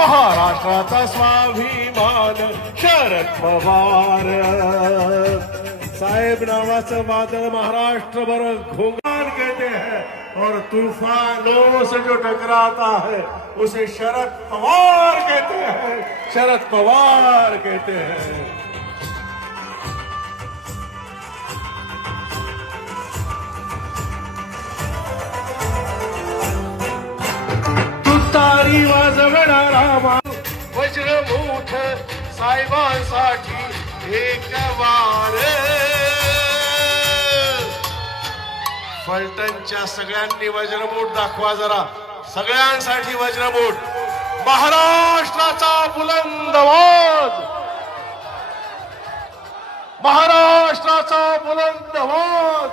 महाराष्ट्राचा स्वाभिमान शरद पवार साहेब नावाचं वादळ महाराष्ट्रभर घोंघाट कहते हैं और तूफानों से जो टकराता है उसे शरद पवार कहते हैं, शरद पवार कहते हैं। तुतारी वाजवणारा वज्रमुठ साहेबांसाठी एक वार। फलटणच्या सगळ्यांनी वज्रमुठ दाखवा जरा, सगळ्यांसाठी वज्रमुठ। महाराष्ट्राचा बुलंद आवाज, महाराष्ट्राचा बुलंद आवाज।